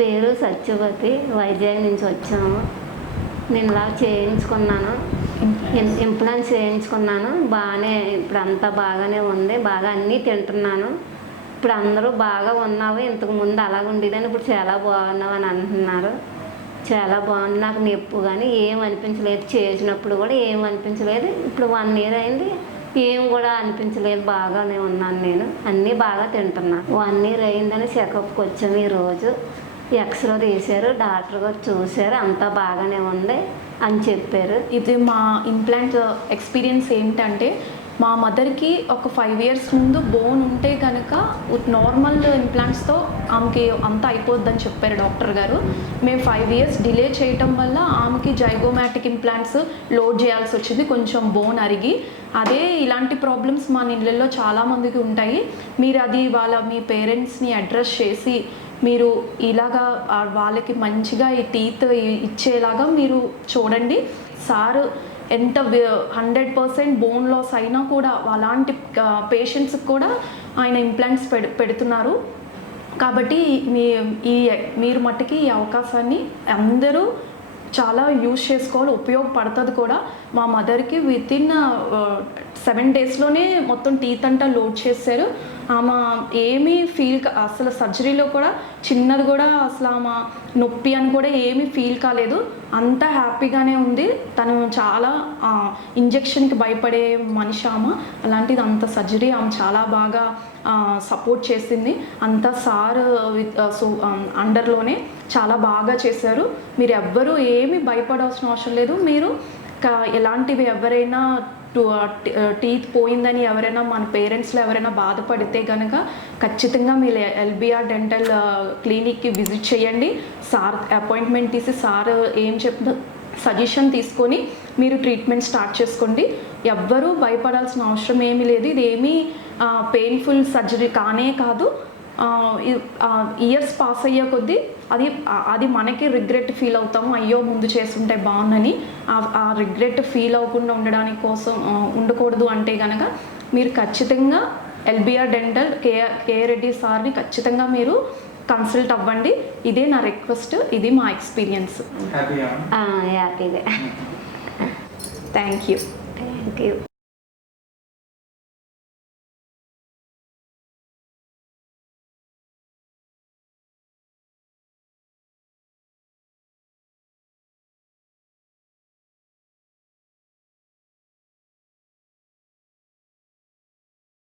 పేరు సత్యవతి, వైజాగ్ నుంచి వచ్చాము. నేను ఇలా చేయించుకున్నాను, ఇంప్లాంట్స్ చేయించుకున్నాను. బాగానే ఇప్పుడు అంతా బాగానే ఉంది, బాగా అన్నీ తింటున్నాను. ఇప్పుడు అందరూ బాగా ఉన్నావు, ఇంతకు ముందు అలాగ ఉండేదని ఇప్పుడు చాలా బాగున్నావు అని అంటున్నారు. చాలా బాగుంది. నాకు నొప్పి కానీ ఏం అనిపించలేదు, చేసినప్పుడు కూడా ఏం అనిపించలేదు. ఇప్పుడు 1 year అయింది, ఏం కూడా అనిపించలేదు, బాగానే ఉన్నాను. నేను అన్నీ బాగా తింటున్నాను. 1 year అయిందని చెకప్కి వచ్చాము. ఈరోజు ఎక్స్రే తీశారు, డాక్టర్ గారు చూశారు, అంతా బాగానే ఉంది అని చెప్పారు. ఇది మా ఇంప్లాంట్ ఎక్స్పీరియన్స్ ఏంటంటే, మా మదర్కి ఒక 5 years ముందు బోన్ ఉంటే కనుక నార్మల్ ఇంప్లాంట్స్తో ఆమెకి అంతా అయిపోద్దని చెప్పారు డాక్టర్ గారు. మేము 5 years డిలే చేయటం వల్ల ఆమెకి జైగోమాటిక్ ఇంప్లాంట్స్ లోడ్ చేయాల్సి వచ్చింది, కొంచెం బోన్ అరిగి. అదే ఇలాంటి ప్రాబ్లమ్స్ మా ఇళ్ళల్లో చాలామందికి ఉంటాయి. మీరు అది మీ పేరెంట్స్ని అడ్రస్ చేసి మీరు ఇలాగా వాళ్ళకి మంచిగా ఈ టీత్ ఇచ్చేలాగా మీరు చూడండి. సార్ ఎంత 100% బోన్ లాస్ అయినా కూడా అలాంటి పేషెంట్స్కి కూడా ఆయన ఇంప్లాంట్స్ పెడుతున్నారు. కాబట్టి మీరు మట్టుకి ఈ అవకాశాన్ని అందరూ చాలా యూజ్ చేసుకోవాలి, ఉపయోగపడుతుంది కూడా. మా మదర్కి వితిన్ 7 daysలోనే మొత్తం టీత్ అంతా లోడ్ చేశారు. ఆమె ఏమీ అసలు సర్జరీలో కూడా చిన్నది కూడా అసలు ఆమె నొప్పి అని కూడా ఏమీ ఫీల్ కాలేదు, అంతా హ్యాపీగానే ఉంది. తను చాలా ఇంజెక్షన్కి భయపడే మనిషి ఆమె, అలాంటిది అంత సర్జరీ ఆమె చాలా బాగా సపోర్ట్ చేసింది. అంతా సార్ అండర్లోనే చాలా బాగా చేశారు. మీరు ఎవ్వరూ ఏమీ భయపడాల్సిన అవసరం లేదు. మీరు ఎలాంటివి ఎవరైనా టీత్ పోయిందని ఎవరైనా మన పేరెంట్స్లో ఎవరైనా బాధపడితే కనుక ఖచ్చితంగా మీరు ఎల్బిఆర్ డెంటల్ క్లినిక్కి విజిట్ చేయండి. సార్ అపాయింట్మెంట్ తీసి సార్ ఏం చెప్తుందో సజెషన్ తీసుకొని మీరు ట్రీట్మెంట్ స్టార్ట్ చేసుకోండి. ఎవ్వరూ భయపడాల్సిన అవసరం ఏమీ లేదు. ఇది ఏమీ పెయిన్ఫుల్ సర్జరీ కానే కాదు. ఇయర్స్ పాస్ అయ్యే కొద్దీ అది మనకి రిగ్రెట్ ఫీల్ అవుతాము, అయ్యో ముందు చేస్తుంటే బాగుందని. ఆ రిగ్రెట్ ఫీల్ అవ్వకుండా ఉండకూడదు అంటే కనుక మీరు ఖచ్చితంగా ఎల్బిఆర్ డెంటల్ కే రెడ్డి సార్ని ఖచ్చితంగా మీరు కన్సల్ట్ అవ్వండి. ఇదే నా రిక్వెస్ట్, ఇది మా ఎక్స్పీరియన్స్. హ్యాపీగా. Thank you.